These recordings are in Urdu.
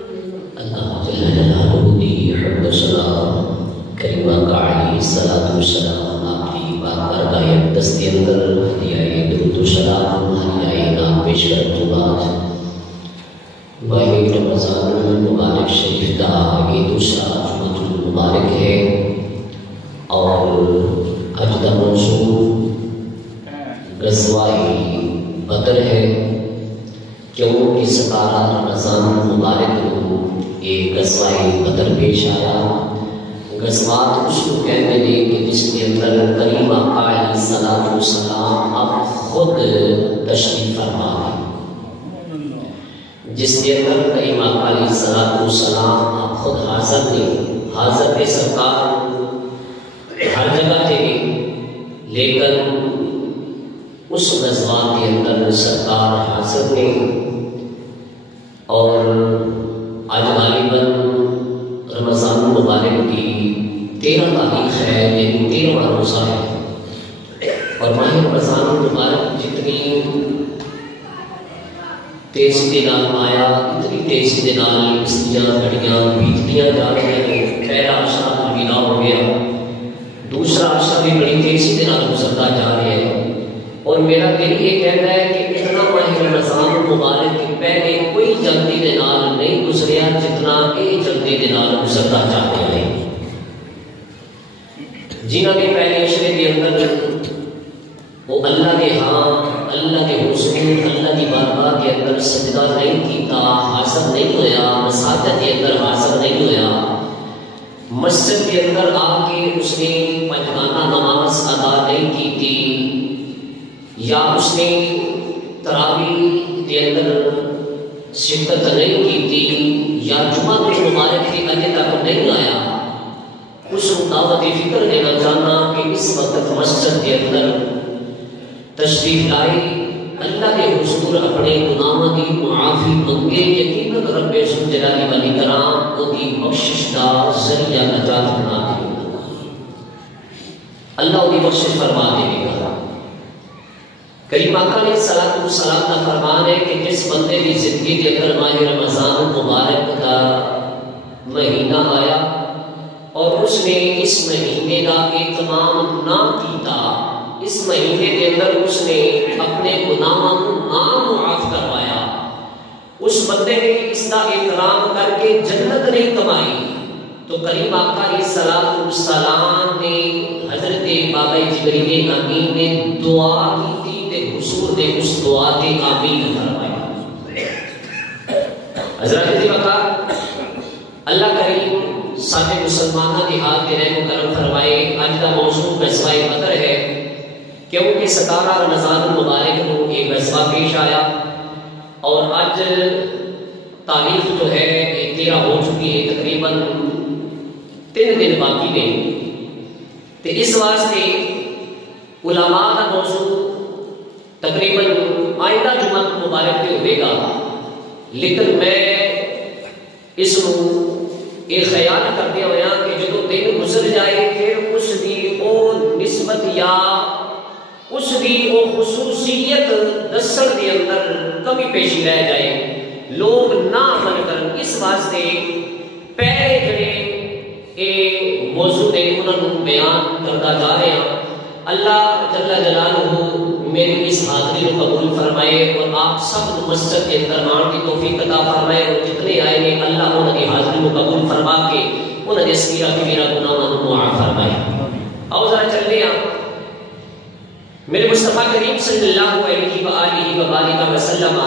اللہ جل جلالہ دی حمد و ثنا کریمہ کا علی صلاۃ و سلام آپ کی بارگاہ اقدس کے اندر ہدیہ درود و سلام ہدیہ انعام پیش کرنے کے بعد ماہ رمضان المبارک شریف کا یہ دوسرا جمعہ المبارک ہے اور آج کا موضوع غزوہ بدر ہے کیونکہ 17 رمضان المبارک کو ایک غزوہ بدر پیش آیا۔ غزوات اس کو کہتے ہیں کہ جس کے اندر کریم آقا علیہ الصلوۃ والسلام اب خود تشریف فرما ہے، جس کے اندر کریم آقا علیہ الصلوۃ والسلام اب خود حاضر نہیں، حاضر کے سرکار ہر جگہ تھے، لیکن اس غزوات کے اندر سرکار حاضر نہیں۔ اور آج غالباً رمضان مبارک کی 13 تاریخ ہے، یعنی 13واں روزہ ہے، اور ماہ رمضان مبارک جتنی تیزی کے نال آیا اتنی تیزی کے نال اس دیا گھڑیاں بیتیاں جا رہی ہیں۔ پہلا عشرہ الوداع ہو گیا، دوسرا عشرہ بھی بڑی تیزی کے نال گزرتا جا رہا ہے، اور میرا دل یہ کہتا ہے کہ اتنا ماہ رمضان مبارک کے پہلے کوئی جلدی دے نال نہیں گزریا جتنا یہ جلدی دے نال گزرتا جا رہا ہے۔ جنہوں نے پہلے عشرے کے اندر وہ اللہ کے ہاں، اللہ کے حضور، اللہ کی بارگاہ کے اندر سجدہ نہیں کیتا، حاضر نہیں ہویا، مساجد کے اندر حاضر نہیں ہویا، مسجد کے اندر آ کے اس نے پنجگانہ نماز ادا نہیں کی تھی، یا اس نے تراویح کے اندر شرکت نہیں کی تھی، یا جمعہ المبارک کے اجے تک نہیں آیا، اس کو دعوت فکر دینا چاہنا کہ اس وقت مسجد کے اندر تشریف لائے، اللہ کے حضور اپنے گناہوں کی معافی منگے، یقیناً رب ذوالجلال والاکرام کو کی بخشش کا ذریعہ نجات بنا دے گا، اللہ ان کی بخشش فرما دے گا۔ کریم آقا علیہ الصلوۃ والسلام کا فرمان ہے کہ جس بندے کی زندگی کے اندر ماہ رمضان مبارک کا مہینہ آیا اور اس نے اس مہینے کا اہتمام نہ کیتا، اس مہینے کے اندر اس نے اپنے گناہوں کو نہ معاف کروایا، اس بندے نے اس کا احترام کر کے جنت نہیں کمائی، تو کریم آقا علیہ الصلوۃ والسلام نے حضرت بابا جبریل امین نے دعا کی تھی تے حضور نے اس دعا کے آمین فرمایا۔ حضرت وقار اللہ کریم سارے مسلمانوں کے ہاتھ کے رحم و کرم فرمائے۔ آج کا موضوع غزوہ بدر ہے، کیونکہ 17 رمضان المبارک کو ایک غزوہ پیش آیا، اور آج تاریخ جو ہے 13 ہو چکی ہے، تقریباً 3 دن باقی نے، تو اس واسطے علماء کا موضوع تقریباً آئندہ جمعہ مبارک پہ ہوئے گا، لیکن میں اس کو یہ خیال کرتے ہوئے کہ جو دن گزر جائے پھر اس کی وہ نسبت یا اس کی وہ خصوصیت دسن کے اندر کمی پیشی رہ جائے، لوگ نہ عمل کرن، اس واسطے پہلے جڑے یہ موضوع نے انہوں نے بیان کرتا جا رہے ہیں۔ اللہ جل جلالہ میری اس حاضری کو قبول فرمائے، اور آپ سب مسجد کے اندر آن کی توفیق عطا فرمائے، اور جتنے آئے گے اللہ انہوں کی حاضری کو قبول فرما کے انہوں نے سکیرہ کبیرہ گناہوں کو معاف فرمائے۔ آؤ ذرا چلتے ہیں میرے مصطفیٰ کریم صلی اللہ علیہ وآلہ وبارک وسلم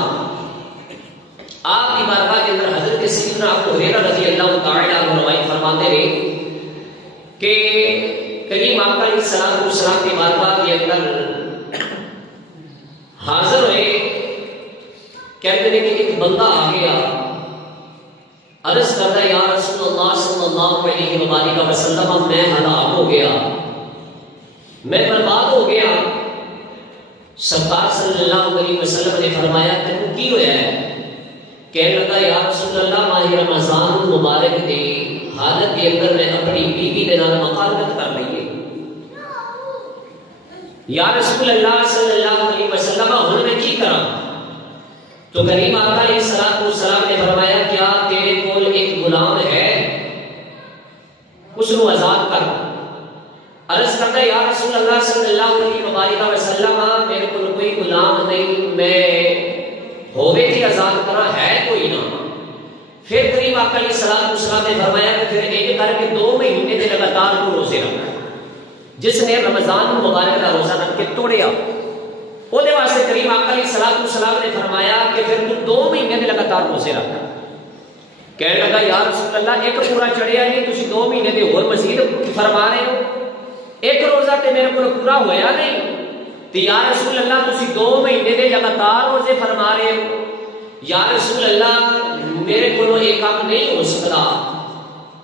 آپ کی بارگاہ کے اندر حضرت سیدنا ابو ہریرہ رضی اللہ تعالی عنہ روایت فرماتے ہیں کہ کریم آقا علیہ الصلوۃ والسلام کی بارگاہ کے اندر حاضر ہوئے، کہتے ہیں کہ ایک بندہ آ گیا، عرض کرتا ہے یا رسول اللہ صلی اللہ علیہ وآلہ وسلم میں ہلاک ہو گیا، میں برباد ہو گیا۔ سرکار صلی اللہ علیہ وسلم نے فرمایا تینوں کی ہویا ہے؟ کہنے لگا یا رسول اللہ ماہ رمضان مبارک دی حالت کے اندر میں اپنی بیوی کے نال مخالفت کر رہی ہے۔ یا رسول اللہ صلی اللہ علیہ وسلم ہن میں کی کراں؟ تو کریم آقا علیہ السلام نے فرمایا کیا تیرے کو کول ایک غلام ہے اس کو آزاد کر. عرض کرتا ہے یا رسول اللہ صلی اللہ علیہ وسلم میرے کو کوئی غلام نہیں, میں ہوئے تھی آزاد کرا ہے کوئی نہ. پھر کریم آقا علیہ الصلوۃ والسلام نے فرمایا کہ پھر ایک کر کے 2 مہینے کے لگاتار کو روزے رکھنا. جس نے رمضان مبارک کا روزہ رکھ کے توڑیا وہ دے واسطے کریم آقا علیہ الصلوۃ والسلام نے فرمایا کہ پھر تو 2 مہینے کے لگاتار روزے رکھنا. کہنے لگا یا رسول اللہ ایک پورا چڑھیا نہیں, تسی 2 مہینے دے اور مزید فرما رہے ہو, ایک روزہ تے میرے کو پورا ہویا نہیں. تو یا رسول اللہ تسی 2 مہینے دے لگاتار روزے فرما رہے ہو. یا رسول اللہ میرے کو ایک کام نہیں ہو سکتا.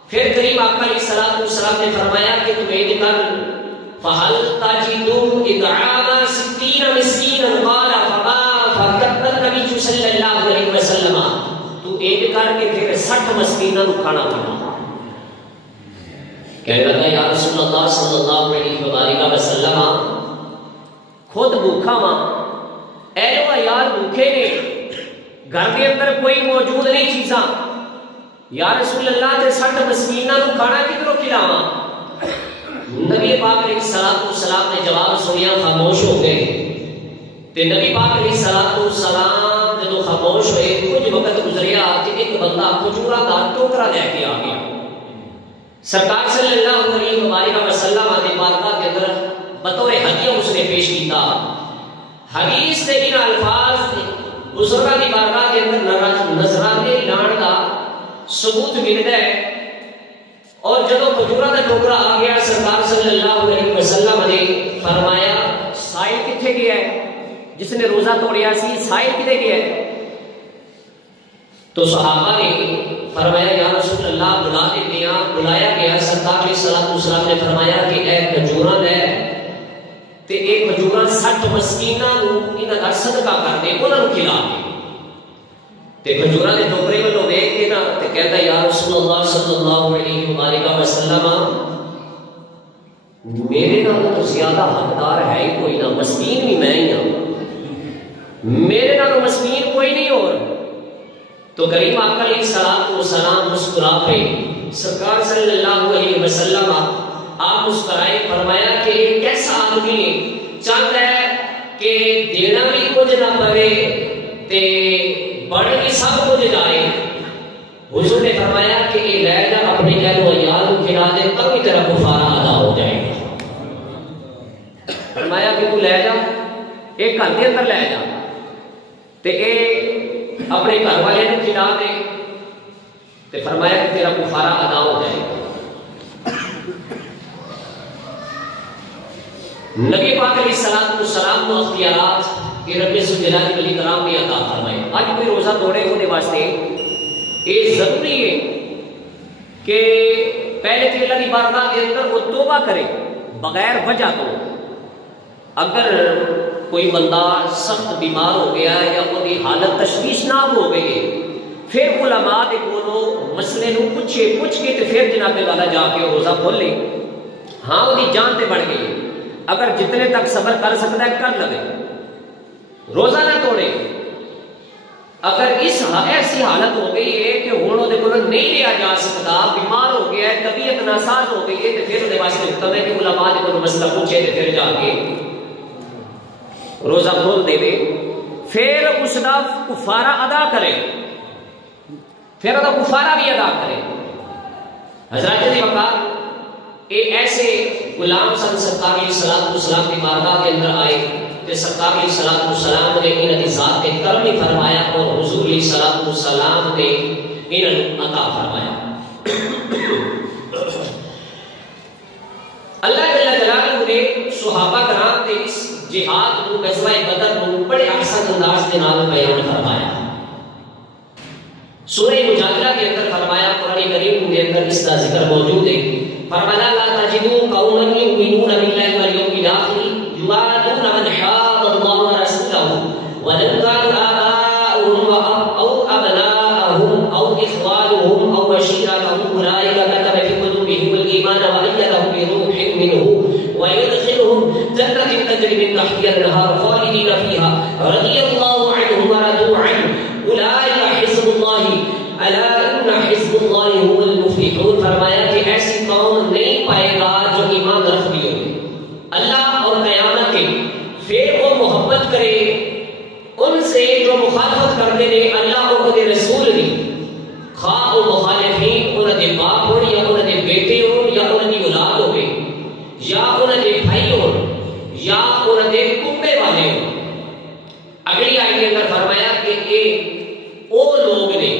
پھر کریم آقا علیہ الصلوۃ والسلام نے فرمایا کہ تم یہ کر فہل تجدون اطعام 60 مسکینا قال فما فكتب النبي صلی اللہ علیہ وسلم, تو ایک کر کے پھر 60 مسکینوں کو کھانا کھانا. کہنے لگا یا رسول اللہ صلی اللہ علیہ وسلم خود بھوکا وا, اے لو یار بھوکے نے, گھر کے اندر کوئی موجود نہیں چیزاں, یا رسول اللہ تے 60 مسکینوں کو کھانا کدھروں کھلاواں. نبی پاک علیہ الصلوۃ والسلام نے جواب سنیا, خاموش ہو گئے. تے نبی پاک علیہ الصلوۃ والسلام جب خاموش ہوئے کچھ وقت گزریا کہ ایک بندہ کھجوراں دا ٹوکرا لے کے آ گیا. سرکار صلی اللہ علیہ وسلم نے بارگاہ کے اندر بطور ہدیہ اس نے پیش کیتا. حدیث کے ان الفاظ بزرگاں دی بارگاہ کے اندر نذرانے لان دا ثبوت ملتا ہے. اور جب کھجوراں دا ٹوکرا آ گیا سرکار صلی اللہ علیہ وسلم نے فرمایا سائل کتنے گیا ہے, جس نے روزہ توڑیا سی سائل کدے گیا ہے. تو صحابہ نے فرمایا یا رسول اللہ بلا دیتے ہیں. بلایا گیا, سرکار علیہ الصلوۃ والسلام نے فرمایا کہ اے کھجوراں لے تے اے کھجوراں 60 مسکیناں نو انہاں دا صدقہ کر دے, انہاں نو کھلا دے. تے کھجوراں دے ٹوکرے ولوں ویکھ کے نا تے کہندا یا رسول اللہ صلی اللہ علیہ وسلم میرے نال تو زیادہ حقدار ہے ہی کوئی نہ, مسکین بھی میں ہی ہوں, میرے نال مسکین کوئی نہیں اور. تو کریم آقا علیہ الصلوۃ والسلام مسکرا پے. سرکار صلی اللہ علیہ وسلم آپ مسکرائے, فرمایا کہ ایک ایسا آدمی چاہتا ہے کہ دینا بھی کچھ نہ پڑے تے بڑھ بھی سب کچھ جائے. حضور نے فرمایا کہ یہ لے جا اپنے اہل و عیال کو کھلا دے, تب بھی تیرا کفارہ ادا ہو جائے گا. فرمایا کہ تو لے جا, ایک گھر کے اندر لے جا تے اے اپنے گھر والے کو کھلا دے, تے فرمایا کہ تیرا کفارہ ادا ہو جائے گا. نبی پاک علیہ الصلوۃ والسلام کو اختیارات کہ رب ذوالجلال ولی کرام نے عطا فرمائے. آج کوئی روزہ توڑے ہونے واسطے یہ ضروری ہے کہ پہلے کہ اللہ کی بارگاہ کے اندر وہ توبہ کرے بغیر وجہ تو. اگر کوئی بندہ سخت بیمار ہو گیا یا کوئی حالت تشویشناک ہو گئی ہے, پھر علماء دے کولو مسئلے نو پوچھ کے تے پھر جناب والا جا کے روزہ کھول لے. ہاں وہ جان تے بڑھ گئی, اگر جتنے تک صبر کر سکتا ہے کر لگے, روزہ نہ توڑے. اگر اس ایسی حالت ہو گئی ہے کہ ہوں وہ نہیں لیا جا سکتا, بیمار ہو گیا ہے, طبیعت ناساز ہو گئی ہے, تو پھر وہ واسطے حکم ہے کہ علماء نے کوئی مسئلہ پوچھے تو پھر جا کے روزہ کھول دے دے. پھر اس کا کفارہ ادا کرے, پھر وہ کفارہ بھی ادا کرے. حضرات نے وقت یہ ایسے غلام سن سرکار علیہ الصلوۃ والسلام کی بارگاہ کے اندر آئے کہ سرکار علیہ الصلوۃ والسلام نے انہاں دی ذات کے کرم ہی فرمایا اور حضور علیہ الصلوۃ والسلام نے انہاں عطا فرمایا. اللہ جل جلالہ نے صحابہ کرام کے اس جہاد کو غزوہ بدر کو بڑے احسن انداز کے نال بیان فرمایا. سورہ مجادلہ کے اندر فرمایا, قرآن کریم کے اندر اس کا ذکر موجود ہے. فرمایا لا تجدوا قوما يؤمنون بالله واليوم الاخر يوادون من حاد الله ورسوله ولو كانوا آباءهم او ابناءهم او اخوانهم او عشيرتهم اولئك كتب في قلوبهم الايمان وايدهم بروح منه ويدخلهم جنات تجري من تحتها الانهار خالدين فيها رضي الله عنهم ورضوا عنه اولئك حزب الله الا ان حزب اللہ هم المفلحون، فرمایا کہ ایسی قوم نہیں پائے گا جو ایمان رکھ بھی ہوگی اللہ اور قیامت کے، پھر وہ محبت کرے ان سے جو مخالفت کرتے ہیں اللہ اور کے رسول دی، خواہ وہ مخالفین انہوں کے باپ ہو یا انہوں کے بیٹے ہو یا انہوں کی اولاد ہو یا انہوں کے بھائی ہو یا انہوں کے کنبے والے ہو۔ اگلی آیت کے اندر فرمایا کہ اے او لوگ نے،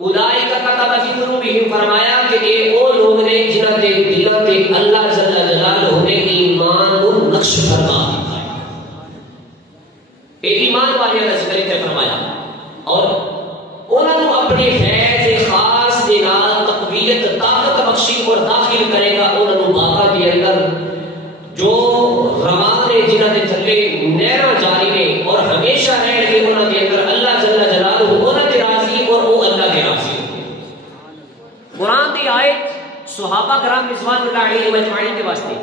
اولئک کتب فی قلوبہم، فرمایا کہ اے او لوگ نے جنہاں دے دلوں تے اللہ جل جلالہ نے ایمان کو نقش فرما دیا ہے۔ اے ایمان والے کا ذکر تے فرمایا اور انہاں کو اپنی فیض خاص دے نال تقویت طاقت بخشی اور داخل کرے گا انہاں کو باغاں دے اندر جو رواں نے جنہاں دے تھلے نہراں جاری نے اور ہمیشہ رہن گے انہاں دے اندر اللہ جل جلالہ انہاں دے راضی اور وہ اللہ کے راضی۔ قرآن دی آیت صحابہ کرام رضوان اللہ علیہ مجمعین کے واسطے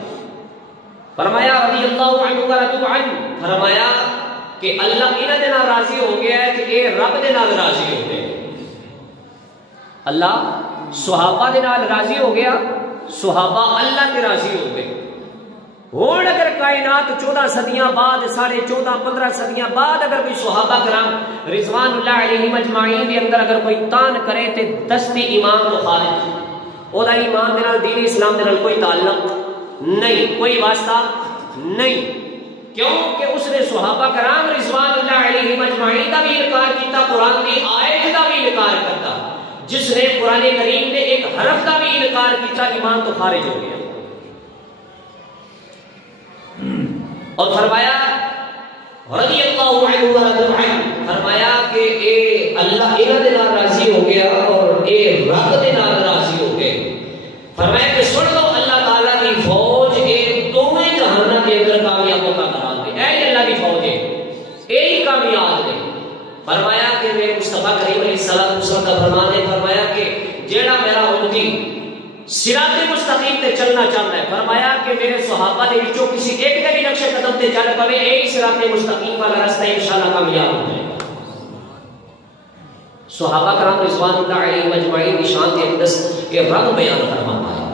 فرمایا رضی اللہ عنہ و رضوا عنہ، فرمایا کہ اللہ انہاں دے نال راضی ہو گیا ہے کہ اے رب دے نال راضی ہو گئے۔ اللہ صحابہ دے نال راضی ہو گیا، صحابہ اللہ تے راضی ہو گئے۔ ہون اگر کائنات 14 صدیاں بعد 14.5-15 صدیاں بعد اگر کوئی صحابہ کرام رضوان اللہ علیہ مجمعین دے اندر اگر کوئی تان کرے تے دستی ایمان تو خارج، او دا ایمان دے نال دین اسلام دے نال کوئی تعلق نہیں، کوئی واسطہ نہیں، کیونکہ اس نے صحابہ کرام رضوان اللہ علیہ مجمعین کا بھی انکار کیتا، قرآن کی آیت کا بھی انکار کرتا، جس نے قرآن کریم نے ایک حرف کا بھی انکار کیتا ایمان تو خارج ہو گیا۔ اور فرمایا رضی اللہ عنہ و رضوا عنہ، فرمایا کہ اے اللہ انہاں دے نال راضی ہو گیا اور اے رب دے نال راضی ہو گئے۔ فرمایا کہ سن لو اللہ تعالیٰ کی فوج اے دونوں جہانوں کے اندر کامیابوں کا قرار دے، اے اللہ کی فوج ہے اے ہی کامیاب ہے۔ فرمایا کہ میرے مصطفیٰ کریم علیہ الصلوۃ والسلام کا فرمان ہے، فرمایا کہ جیڑا میرا امتی صراط مستقیم تے چلنا چاہتا ہے، فرمایا کہ میرے صحابہ دے وچوں کسی ایک دے بھی نقش قدم تے چل پوے اے صراط مستقیم والا راستہ انشاءاللہ کامیاب ہو جائے گا۔ صحابہ کرام رضوان اللہ علیہ مجمعین کی شان تے اقدس کہ رب بیان فرماتا ہے،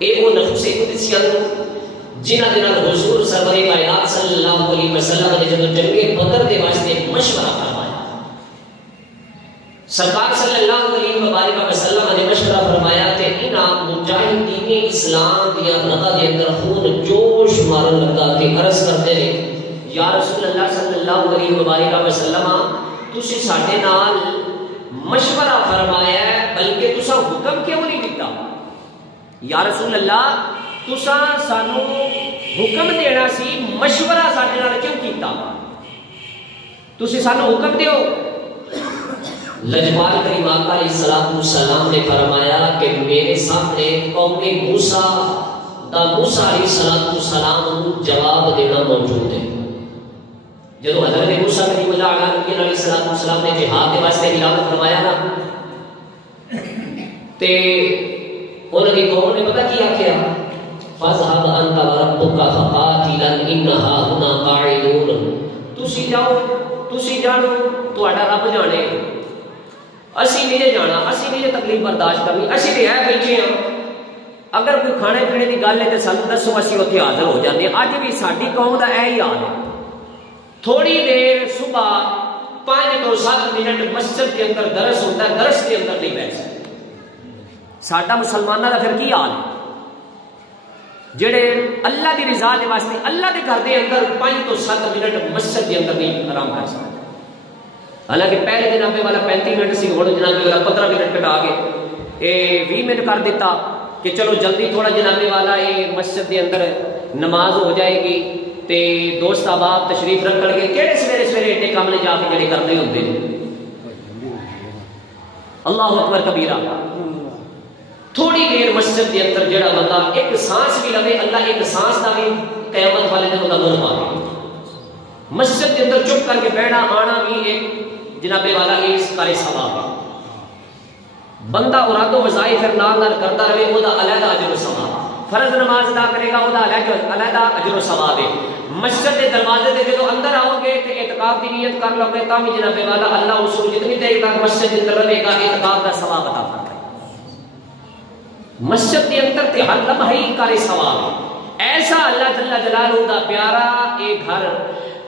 اے وہ نفس قدسیہ جنہاں دے نال حضور سرور کائنات صلی اللہ علیہ وسلم نے جب جنگ بدر دے واسطے مشورہ فرمایا، سرکار صلی اللہ علیہ وآلہ وسلم نے مشورہ فرمایا کہ انہاں مجاہدین اسلام دیا رگاں دے اندر خون جوش مارن لگا کہ عرض کرتے رہے یا رسول اللہ صلی اللہ علیہ وآلہ وسلم تسی ساڈے نال مشورہ فرمایا ہے بلکہ تساں حکم کیوں نہیں دیتا؟ یا رسول اللہ تساں سانو حکم دینا سی، مشورہ ساڈے نال کیوں کیتا؟ تسی سانو حکم دیو۔ لجپال کریم آقا علیہ السلام نے فرمایا کہ میرے سامنے قوم موسیٰ دا موسیٰ علیہ السلام جواب دینا موجود ہے۔ جب حضرت موسیٰ کریم اللہ علیہ السلام نے جہاد کے واسطے اعلان فرمایا نا تے انہوں کی قوم نے پتہ کیا کیا فَاذْهَبْ أَنْتَ وَرَبُّكَ فَقَاتِلًا إِنَّهَا هُنَا قَاعِدُونَ، تسی جاؤ تسی جانو تہاڈا رب جانے، اسی نہیں جانا، اسی نہیں تکلیف برداشت کرنی، اسی تو ہے بیٹھے ہیں، اگر کوئی کھانے پینے کی گل ہے تو سانو دسو اسی اتنے حاضر ہو جاتے ہیں۔ اج بھی ساری قوم کا یہی حال ہے، تھوڑی دیر صبح 5 to 7 منٹ مسجد کے اندر درس ہوتا ہے، درس کے اندر نہیں بیٹھ سکتے۔ ساڈا مسلمانوں کا پھر کی حال ہے جڑے اللہ کی رضا کے واسطے اللہ کے گھر کے اندر 5 to 7 منٹ مسجد کے اندر نہیں آرام کر سکتے۔ حالانکہ پہلے جنابے والا 35 منٹ سی، ہوں جنابے والا 15 منٹ کٹا کے یہ 20 منٹ کر دیتا کہ چلو جلدی تھوڑا جنابے والا یہ مسجد کے اندر نماز ہو جائے گی تے دوست احباب تشریف رکھ گے، کہڑے سویرے سویرے ایڈے کام نے جا کے جڑے کرنے ہوتے ہیں۔ اللہ اکبر کبیرہ، تھوڑی دیر مسجد کے اندر جڑا بندہ ایک سانس بھی لگے، اللہ ایک سانس کا بھی قیامت والے دن مطلب پاوے۔ مسجد کے اندر چپ کر کے بیٹھنا آنا بھی ایک جنابے والا اس کارے ثواب ہے۔ بندہ اراد و وظائف نال نال کرتا رہے وہ علیحدہ اجر و ثواب، فرض نماز ادا کرے گا وہ علیحدہ اجر و ثواب ہے۔ مسجد کے دروازے سے جب اندر آؤ گے تو اعتکاف کی نیت کر لو گے تاں بھی جناب والا اللہ اس کو جتنی دیر تک مسجد کے اندر رہے گا اعتکاف کا ثواب عطا فرمائے. مسجد کے اندر تے ہر لمحہ ہی کرے ثواب. ایسا اللہ جل جلالہ دا پیارا ایک گھر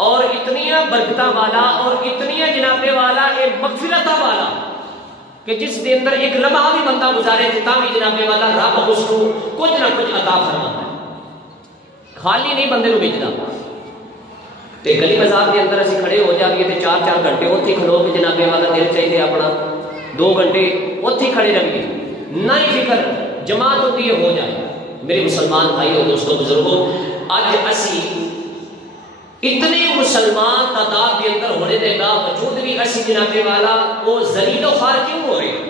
اور اتنیاں برکتاں والا اور اتنیاں جناب والا ایک مغفرتاں والا کہ جس دے اندر ایک لمحہ بھی بندہ گزارے تاں بھی جناب والا رب اس کو کچھ نہ کچھ عطا فرماتا ہے. خالی نہیں بندے کو بھیجتا. تے گلی بازار کے اندر اسی کھڑے ہو جائیے تے 4-4 گھنٹے اوتھے کھلو کے جناب والا دل چاہیے اپنا 2 گھنٹے اوتھے کھڑے رہیے نہ ہی فکر جماعت ہوتی ہے ہو جائے. میرے مسلمان بھائیو دوستو بزرگوں اج اسی اتنے مسلمان تعداد کے اندر ہونے کے باوجود بھی اسی جناب والا وہ ذلیل و خوار کیوں ہو رہے ہیں؟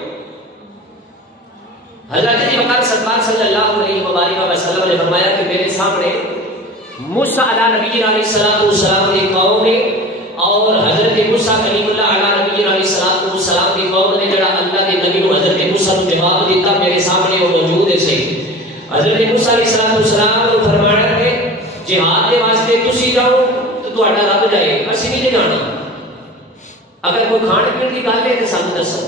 حضرت ابو بکر سرکار صلی اللہ علیہ وآلہ وسلم نے فرمایا کہ میرے سامنے موسیٰ علیہ نبی علیہ السلام کی قوم نے اور حضرت موسیٰ کلیم اللہ علیہ نبی علیہ السلام کی قوم نے جڑا اللہ کے نبی کو حضرت موسیٰ کو جواب دیتا میرے سامنے وہ موجود ہے سے. حضرت موسیٰ علیہ السلام نے فرمایا کہ جہاد کے واسطے تسی جاؤ تو تہاڈا رب جائے اسی نہیں جانا. اگر کوئی کھان پین کی گل ہے تو سانوں دسو.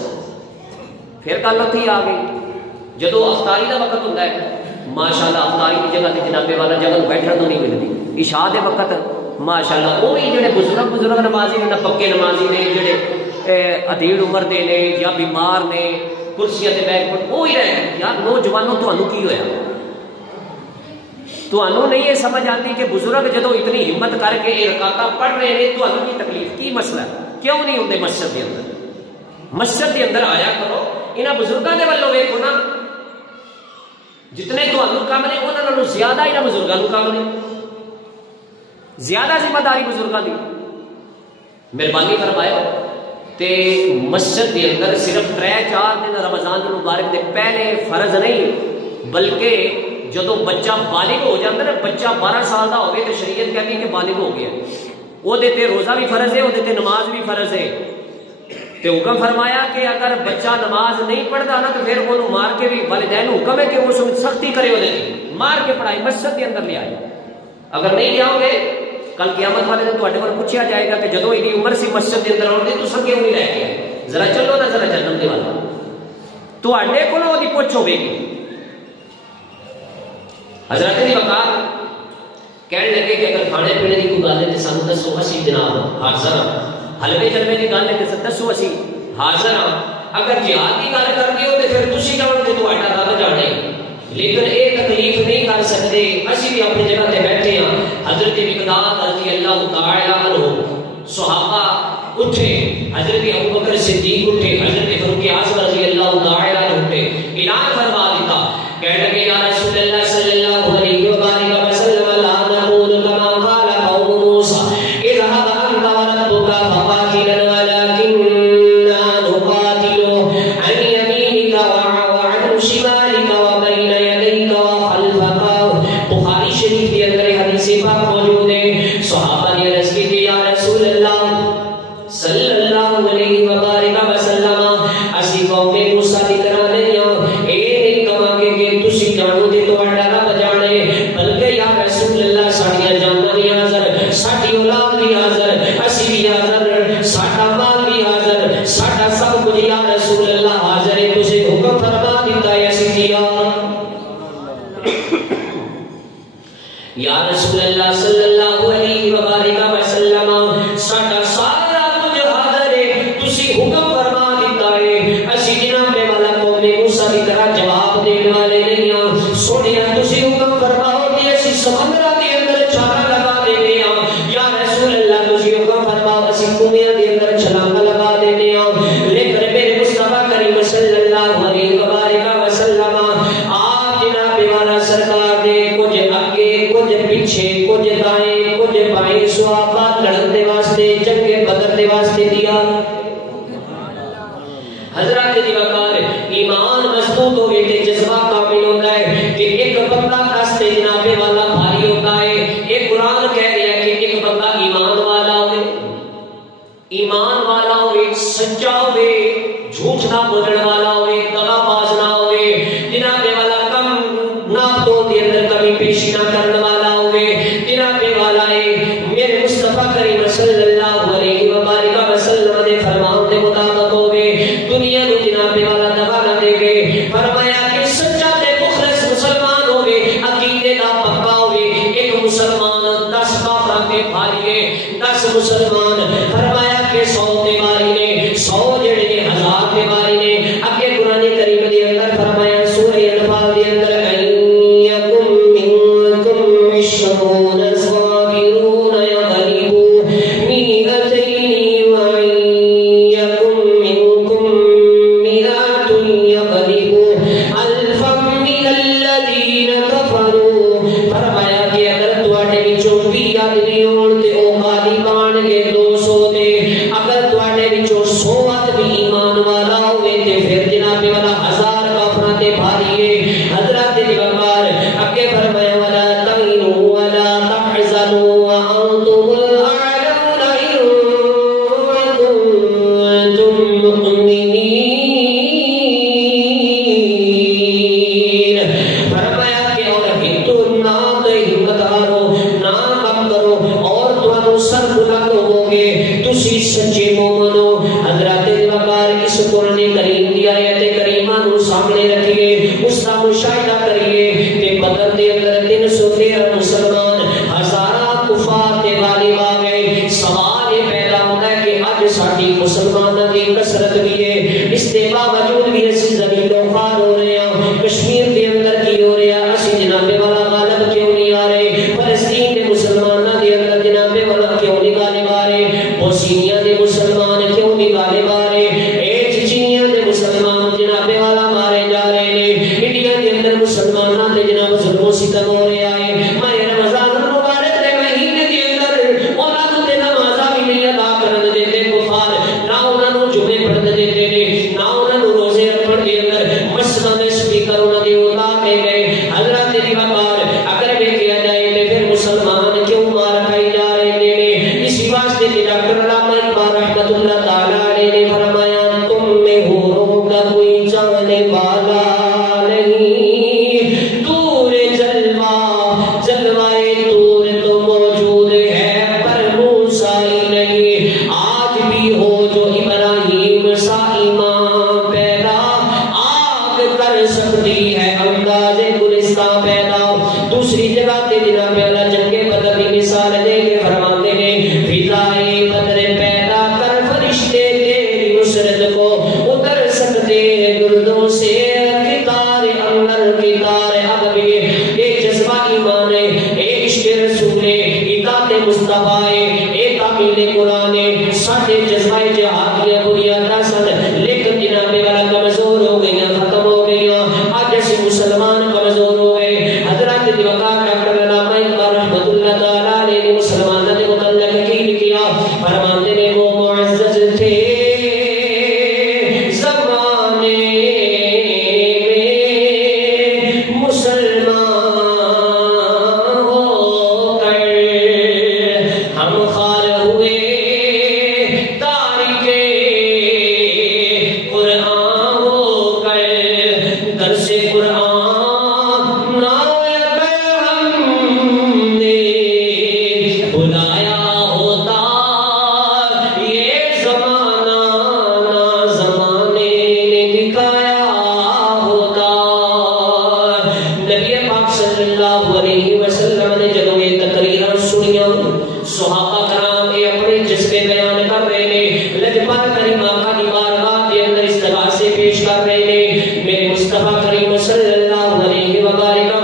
پھر گل اتھی آ گئی جدو افطاری کا وقت ہوتا ہے ماشاءاللہ افطاری کی جگہ جناب والا جگہ بیٹھنے تو نہیں ملتی. عشاء کے وقت ماشاءاللہ وہی جڑے بزرگ نمازی نے پکے نمازی نے جڑے ادھیڑ عمر دے نے یا بیمار نے کرسیاں تے بیٹھ پڑ وہی رہے. یار نوجوانوں تانوں کی ہویا؟ تانوں نہیں یہ سمجھ آتی کہ بزرگ جدو اتنی ہمت کر کے یہ رکعتاں پڑھ رہے ہیں تانوں کی تکلیف کی مسئلہ کیوں نہیں ہوندے مسجد کے اندر؟ مسجد کے اندر آیا کرو. انہاں بزرگاں دے ولوں ویکھو نا جتنے تانوں کم نے انہاں نالوں زیادہ انہاں بزرگاں نوں کم نے زیادہ ذمہ داری بزرگاں دی. مہربانی فرمائے تے مسجد کے اندر صرف 3-4 دن رمضان المبارک دے پہلے فرض نہیں بلکہ جدو بچہ بالغ ہو جاتا ہے بچہ 12 سال کا ہوگا تو شریعت کہتی ہے کہ بالغ ہو گیا وہ دیتے روزہ بھی فرض ہے وہ دیتے نماز بھی فرض ہے. تو حکم فرمایا کہ اگر بچہ نماز نہیں پڑھتا نا تو پھر انہوں مار کے بھی والدین حکم ہے کہ وہ سختی کرے وہ مار کے پڑھائے مسجد کے اندر لے آئے. اگر نہیں لے آؤ گے کل قیامت والے دن تھوڑے کو پوچھا جائے گا کہ جدو یہ عمر سی مسجد کے اندر آؤ تو سب کیوں نہیں لے کے آئے؟ ذرا چلو نا ذرا جنم دے والا تھوڑے کو وہ پوچھ ہوے گی. حضرت ابو بکر کہنے لگے کہ اگر کھانے پینے کی کوئی گل ہے تو سانوں دسو اسی جناب حاضر ہاں. حلوے جلوے کی گل ہے تو دسو اسی حاضر ہاں. اگر جہاد کی گل کرتے ہو تو پھر تسی جاؤ تو تہاڈا رب جانے لیکن یہ تکلیف نہیں کر سکتے. اسی بھی اپنی جگہ تے بیٹھے ہاں. حضرت مقداد رضی اللہ تعالی عنہ صحابہ اٹھے حضرت ابو بکر صدیق اٹھے حضرت فاروق اعظم رضی اللہ تعالی عنہ اٹھے اعلان فرما دیتا کہنے لگے یا رسول اللہ صلی اللہ علیہ وآلہ وسلم لا نقول كما قال قوم موسى اذهب انت وربك فقاتلا ولكننا نقاتل عن يمينك وعن شمالك وبين يديك وخلفك. بخاری شریف کے اندر حدیث پاک موجود ہے. صحابہ نے عرض کی یا رسول اللہ صلی اللہ علیہ وآلہ وسلم اسی قوم موسیٰ کی طرح نہیں جانو دے تو اڈا رب جانے بلکہ یا رسول اللہ ساڈیاں جاناں بھی حاضر ساڈی اولاد بھی حاضر اسی بھی حاضر ساڈا مال بھی حاضر ساڈا سب کچھ یا رسول اللہ حاضر ہے. تجھے حکم فرما دیتا ہے اسی کیا یا رسول اللہ صلی اللہ علیہ وآلہ وسلم ساڈا سارا کچھ حاضر ہے تجھے حکم فرما دیتا ہے اسی جناب والا قوم موسیٰ کی طرح جواب دینے والے نہیں ہیں. سونیا تسی حکم فرماؤ کہ اسی سمندر کے اندر چھالا لگا دینے ہیں یا رسول اللہ تسی حکم فرماؤ اسی کنویں کے اندر چھلانگ لگا دینے ہیں. لیکن میرے مصطفیٰ کریم صلی اللہ علیہ وآلہ وسلم آپ جناب والا سرکار نے کچھ اگے کچھ پیچھے کچھ دائیں کچھ بائیں صحابہ لڑنے واسطے جنگ بدر دے واسطے دیا. حضرت ابو بکر ایمان مضبوط ہو گئے جذبہ کامل ہوتا ہے کہ ایک بندہ راستے جناب والا بھاری ہوتا ہے. ایک قرآن کہہ رہا ہے کہ ایک بندہ ایمان والا ہوئے ایمان والا ہوئے سچا ہوئے جھوٹ نہ بولنے والا ہوئے دغا باز نہ ہوئے جناب والا کم نہ تو دے اندر کمی پیشی نہ کرنے والا ہوئے جناب والا ہے مسلمان فرمایا کہ 100 کے باری نے 100 جڑے نے 1000 کے باری نے اگے قرآن کریم دے اندر فرمایا سورہ انفال دے اندر یکم منکم 20 صابرون یغلبوا مئتین وَإِنْ منکم 100 یغلبوا الفا من الذین کفروا فرمایا کہ اگر تواڈے وچوں 20 آدمی ہون تے او غالب آن گے 200 دے اگر تواڈے وچوں 100 آدمی ایمان والا ہوئے تے پھر جناب والا 1000 کافراں تے بھاری ہے حضرات دیوار اگے فرمایا ولا تہنوا ولا تحزنوا وانتم الاعلون ان کنتم مؤمنین فرمایا کہ اور ہندو نہ ہمت ہارو نہ کم کرو اور تمہارو سر بلند ہو گے تسی سچے مومن ہو حضرات دیوار اس قرآن کریم کی آیت کریمہ نو سامنے رکھیے اس کا مشاہدہ کریے کہ بدر دے اندر 313 مسلمان ہزارہ کفار تے غالب آ گئے سوال یہ پیدا ہوتا ہے کہ اج ساڈی مسلمانوں کی کثرت بھی ہے اس کے باوجود بھی اسی زمین و خوار ہو رہے ہیں کشمیر کے اندر کی ہو رہا اسی جناب والا غالب کیوں نہیں آ رہے فلسطین کے مسلمانوں کے اندر جناب والا کیوں نہیں غالب آ رہے بوسنیا کے مسلمان کیوں نہیں غالب آ رہے چچینیا کے مسلمان جناب والا مارے جا رہے ہیں انڈیا کے اندر مسلمانوں کے جناب ظلم و ستم ہو رہا ہے ماہ رمضان المبارک کے مہینے کے اندر انہاں نوں تے نمازاں بھی نہیں ادا کرن دیندے کفار نہ انہاں نوں جمعے پڑھن دیندے نے نہ انہاں نوں روزے رکھن دے اندر مسجداں دے سپیکر انہاں دے اٹھا کے گئے حضرات دیوار اگر ویکھیا جائے تے پھر مسلمان کیوں مار کھائی جا رہے نے اسی واسطے کہ ڈاکٹر علامہ اقبال رحمۃ اللہ تعالی علیہ نے فرمایا تم میں حوروں کا کوئی جانے والا نہیں دور جلوہ جلوائے دور تو موجود ہے پر موسیٰ نہیں آج بھی ہو جو ابراہیم سا ایمان پیدا آگ کر سکتی ہے انداز گلستان پیدا دوسری جگہ تے جناب اللہ جنگ بدر کی مثال دے کے فرماتے ہیں فضائے بدر پیدا کر فرشتے تیری نصرت کو اتر سکتے ہیں گردوں سے کتار اندر کتار ادبی ایک جذبہ ایمان ہے ایک عشق رسول ہے اطاعت مصطفیٰ ہے ایک تعمیل قرآن ہے ساڈے جذبہ جہاد کی بنیاداں سن لیکن جناب والا کمزور ہو گئی ختم ہو گئی آج ایسے مسلمان کمزور ہو گئے حضرات دیوکار ڈاکٹر علامہ اقبال رحمۃ اللہ تعالی علیہ نے مسلمانوں کے متعلق کی لکھیا فرماتے ہیں وہ معزز تھے زمانے میں مسلمان ہو کر ہم خار ہوئے تاریخ قرآن ہو کر درس قرآن نہ ہم نے بلایا ہوتا یہ زمانہ نہ زمانے نے دکھایا ہوتا نبی پاک صلی اللہ علیہ وسلم نے جب یہ تقریریں سنیاں صحابہ کرام کے اپنے جذبے بیان کر رہے ہیں لجپت کریم آقا کی بارگاہ کے اندر استغاثے پیش کر رہے ہیں میرے مصطفیٰ کریم صلی اللہ علیہ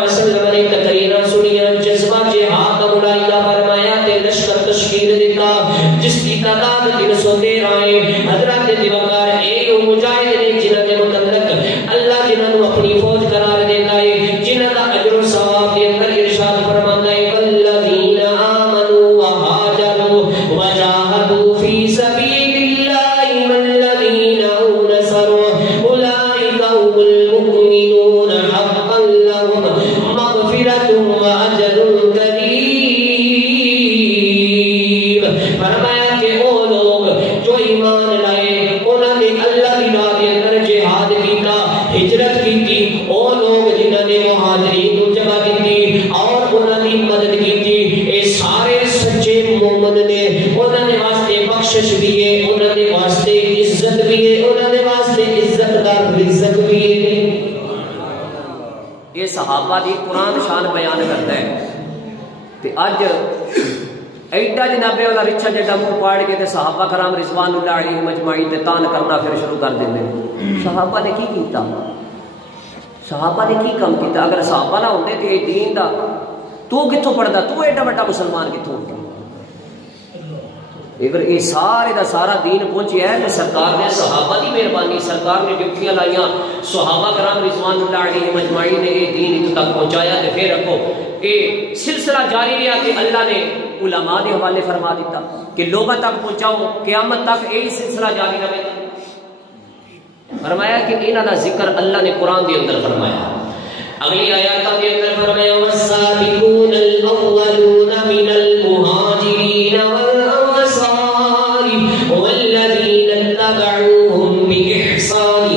وسلم نے تقریریں سنیاں جذبہ جہاد کا ملاحظہ فرمایا تے لشکر تشکیل دیتا جس کی تعداد 313 ہے حضرات دیوکار اے مجاہد نے جنہاں کے متعلق اللہ جنہاں نو اپنی فوج قرار دیتا ہے جنہاں دا اجر و ثواب دے اندر ارشاد فرماتا ہے والذین آمنوا وہاجروا وجاہدوا فی سبیل اللہ والذین نصروا اولئک هم المؤمنون حقا لهم مغفرۃ واجر کریم فرمایا کہ وہ لوگ جو ایمان لائے انہوں نے اللہ کی راہ کے اندر جہاد کیتا ہجرت کی وہ لوگ جنہوں نے مہاجرین کو جگہ دی اور انہوں نے مدد کی اے سارے سچے مومن نے انہوں نے واسطے بخشش بھی ہے انہوں نے واسطے عزت بھی ہے انہوں نے واسطے عزت دار رزق بھی ہے یہ صحابہ دی قرآن شان بیان کرتا ہے کہ اج ایڈا جناب والا رچھا جیڈا منہ پاڑ کے تے صحابہ کرام رضوان اللہ علیہم اجمعین تے تان کرنا پھر شروع کر دیندے. صحابہ نے کی کیتا؟ صحابہ نے کی کام کیتا؟ اگر صحابہ نہ ہوندے تے دین دا تو کتھوں پڑھدا؟ تو ایڈا بڑا مسلمان کتھوں ہوندا؟ اگر یہ سارے دا سارا دین پہنچیا ہے تو سرکار نے صحابہ دی مہربانی، سرکار نے ڈیوٹیاں لائیاں، صحابہ کرام رضوان اللہ علیہم اجمعین نے یہ دین اتنے تک پہنچایا. تے پھر رکھو یہ سلسلہ جاری رہا کہ اللہ نے علماء دے حوالے فرما دیتا کہ لوگوں تک پہنچاؤ، قیامت تک یہی سلسلہ جاری رہے. فرمایا کہ انہاں دا ذکر اللہ نے قرآن دے اندر فرمایا. اگلی آیات کے اندر فرمایا والسابقون الاولون من المہاجرین والانصار والذین اتبعوهم بإحسان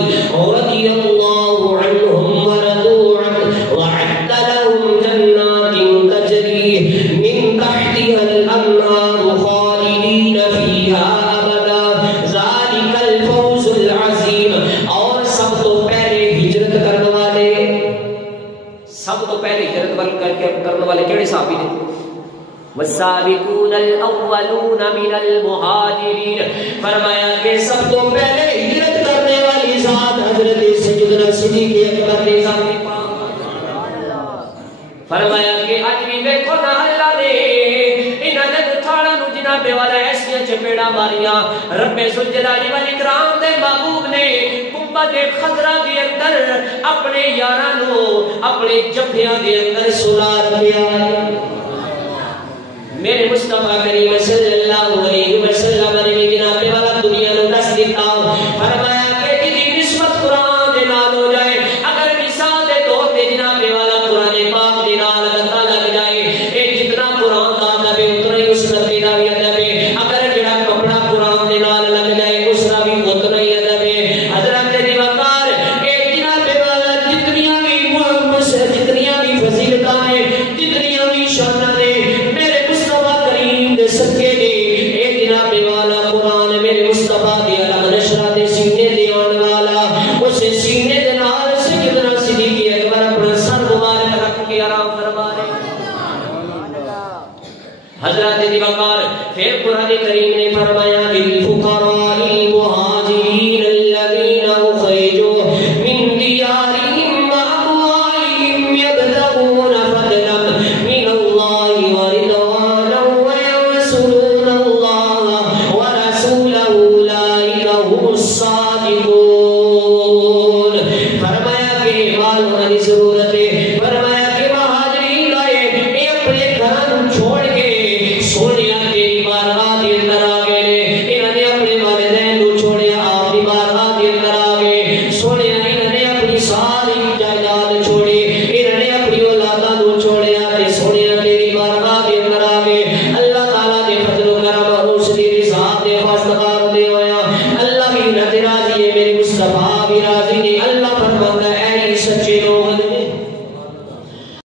رضی اللہ عنہم ورضوا عنہ وأعد لهم جنات تجری من تحتها الأنهار خالدین فیہا ابدا ذلک الفوز العظیم. اور سب تو پہلے ہجرت کرنے والے، سب تو پہلے ہجرت کرنے والے کیڑے صحابی نے؟ والسابقون الاولون من المہاجرین. فرمایا کہ سب تو پہلے ہجرت کرنے والی ذات حضرت سیدنا صدیق اکبر نے ذات. فرمایا کہ اج بھی دیکھو نا اللہ نے انہاں دے تھاڑا نو جناب والا ایسیاں چپیڑا ماریاں. رب ذوالجلال والاکرام دے محبوب نے گنبد خضرا دے اندر اپنے یاراں نو اپنے جبھیاں دے اندر سلا رکھیا. میرے مصطفیٰ کریم صلی اللہ علیہ وسلم نے جناب والا دنیا نو دس دیتا. فرمایا کہ جی نسبت قرآن دے نال ہو جائے، اگر مثال دے طور تے جناب والا قرآن پاک دے نال اللہ لگ جائے، اے جتنا قرآن دا ادب ہے اتنا ہی اس نبی دا بھی ادب ہے. اگر جڑا کپڑا قرآن دے نال لگ جائے اس دا بھی اتنا ہی ادب ہے. حضرت دی وقار اے جناب والا جتنیاں بھی فضیلتاں ہیں، جتنیاں بھی شاناں ہیں، میرے مصطفیٰ کریم دے صدقے نے اے جناب والا قرآن میرے مصطفیٰ دی علم نشرہ دے سینے دے آن والا اس سینے دے نال سیدنا صدیق اکبر اپنا سر مبارک رکھ کے آرام فرما رہے. حضرت دی وقار پھر قرآن کریم نے فرمایا للفقراء المہاجرین الذین اخرجوا من دیارہم واموالہم یبتغون فضلا من اللہ ورضوانا وینصرون اللہ ورسولہ اولئک هم الصادقون. فرمایا کہ مال ہونے کی ضرورت